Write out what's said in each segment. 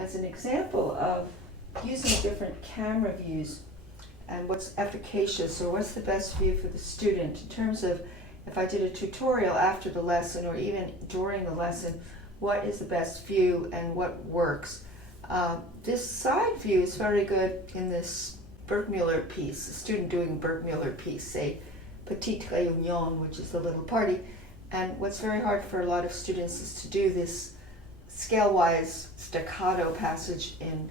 as an example of using different camera views and what's efficacious or what's the best view for the student in terms of if I did a tutorial after the lesson or even during the lesson, what is the best view and what works. This side view is very good in this Burgmuller piece, a student doing a Burgmuller piece, say Petite Réunion, which is the little party. And what's very hard for a lot of students is to do this scale-wise staccato passage in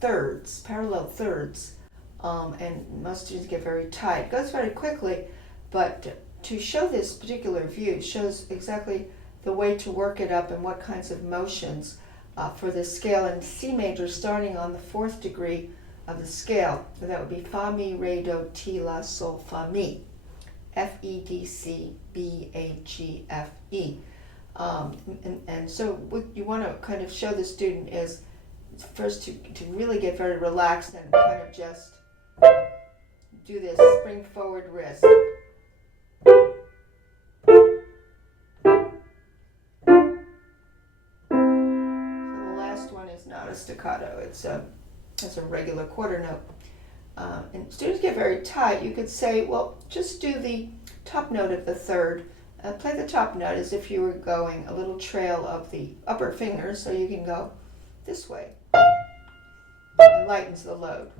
thirds, parallel thirds, and most students get very tight. It goes very quickly, but to show this particular view shows exactly the way to work it up and what kinds of motions for this scale in C major starting on the 4th degree of the scale. That would be Fa, Mi, Re, Do, Ti, La, Sol, Fa, Mi. F, E, D, C, B, A, G, F, E. And so what you want to kind of show the student is first to really get very relaxed and kind of just do this spring forward wrist. Is not a staccato, it's a regular quarter note. And students get very tight. You could say, well, just do the top note of the third. Play the top note as if you were going a little trail of the upper fingers, so you can go this way. It lightens the load.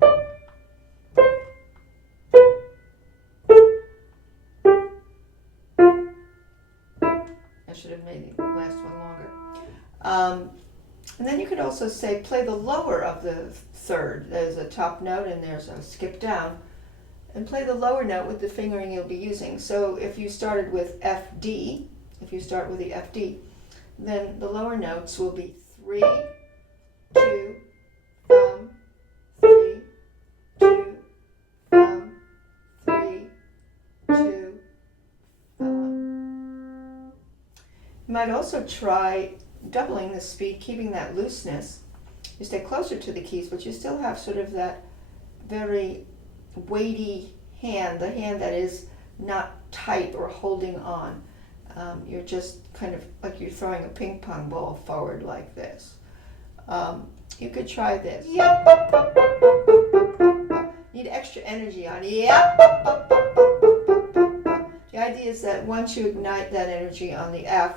I should have made the last one longer. And then you could also say, play the lower of the third. There's a top note and there's a skip down. And play the lower note with the fingering you'll be using. So if you started with F, D, if you start with the F, D, then the lower notes will be 3, 2, thumb, 3, 2, thumb, 3, 2, thumb. You might also try doubling the speed, keeping that looseness. You stay closer to the keys, but you still have sort of that very weighty hand, the hand that is not tight or holding on. You're just kind of like you're throwing a ping pong ball forward like this. You could try this. Need extra energy on it. The idea is that once you ignite that energy on the F,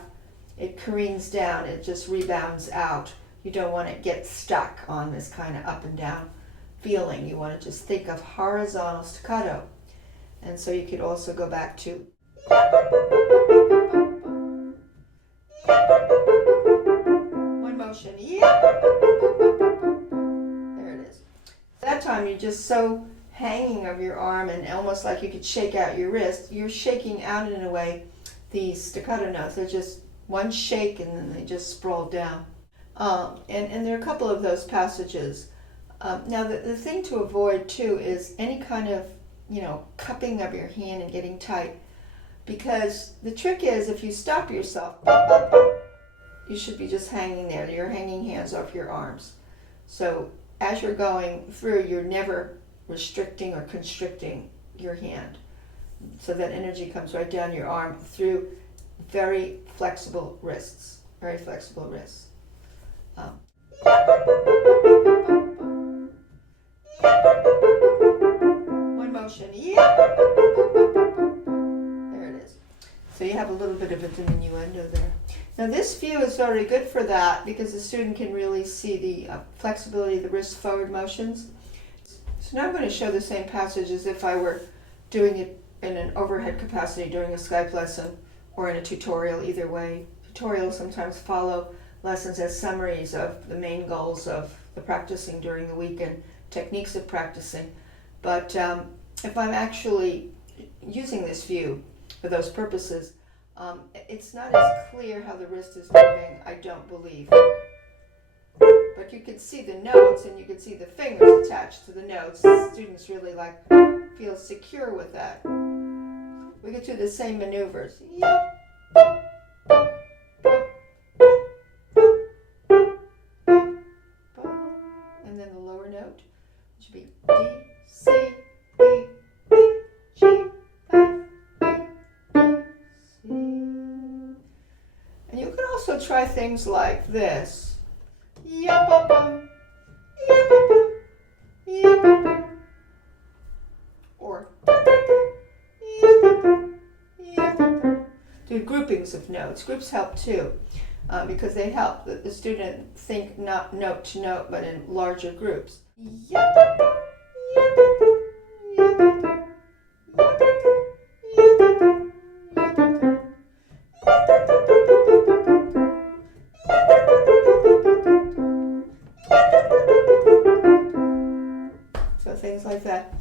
it careens down, it just rebounds out. You don't want to get stuck on this kind of up and down feeling. You want to just think of horizontal staccato. And so you could also go back to one motion. There it is. That time you're just so hanging of your arm and almost like you could shake out your wrist. You're shaking out in a way these staccato notes. They're just one shake and then they just sprawl down. And there are a couple of those passages. Now the thing to avoid too is any kind of, cupping of your hand and getting tight. Because the trick is if you stop yourself, you should be just hanging there. You're hanging hands off your arms. So as you're going through, you're never restricting or constricting your hand. So that energy comes right down your arm through very flexible wrists, very flexible wrists. One motion, there it is. So you have a little bit of a diminuendo there. Now this view is very good for that because the student can really see the flexibility of the wrist forward motions. So now I'm going to show the same passage as if I were doing it in an overhead capacity during a Skype lesson or in a tutorial, either way. Tutorials sometimes follow lessons as summaries of the main goals of the practicing during the week and techniques of practicing. But if I'm actually using this view for those purposes, it's not as clear how the wrist is moving, I don't believe. But you can see the notes and you can see the fingers attached to the notes. Students really feel secure with that. We could do the same maneuvers. And then the lower note, which would be D, C, B, E, G, F, E, C. And you can also try things like this. ya-ba-bum, ya-ba-bum, ya-ba-bum. Or ya-ba-bum, ya-ba-bum. Do groupings of notes. Groups help too, because they help the student think not note to note, but in larger groups. Ya-ba-bum, ya-ba-bum, ya-ba-bum, ya-ba-bum, ya-ba-bum, ya-ba-bum. So things like that.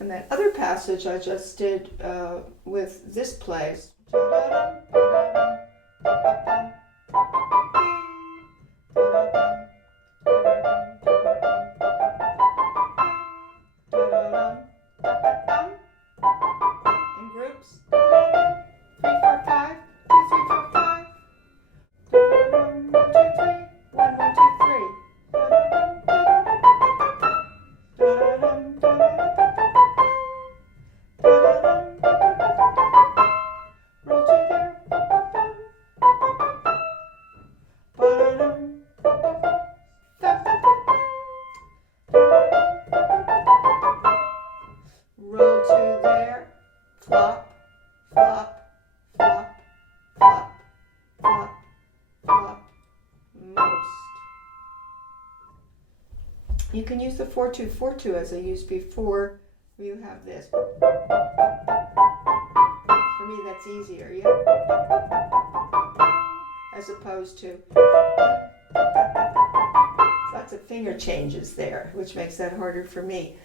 And that other passage I just did with this place. In groups. 3, 4, 5. 2, 3, 4, 5. 1, 2, 3. 1, 1, 2, 3. Roll to there. Roll to there. Flop, flop, flop, flop, flop, flop, most. You can use the 4-2-4-2 as I used before. You have this. For me, that's easier, yeah? As opposed to lots of finger changes there, which makes that harder for me.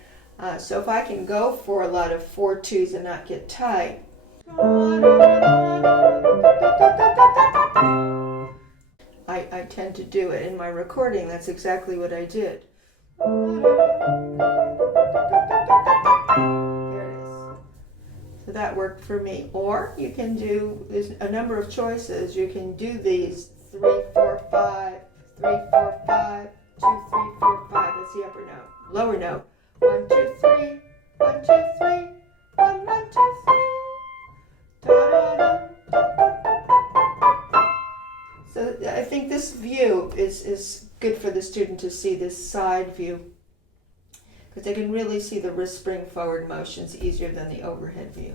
So if I can go for a lot of 4-2s and not get tight. I tend to do it. In my recording, that's exactly what I did. There it is. So that worked for me. Or you can do, there's a number of choices. You can do these 3, 4, 5, 3, 4, 5, 2, 3, 4, 5. That's the upper note. Lower note. 1, 2, 3. 1, 2, 3. 1, 1, 2, 3. So I think this view is good for the student to see, this side view, because they can really see the wrist spring forward motions easier than the overhead view.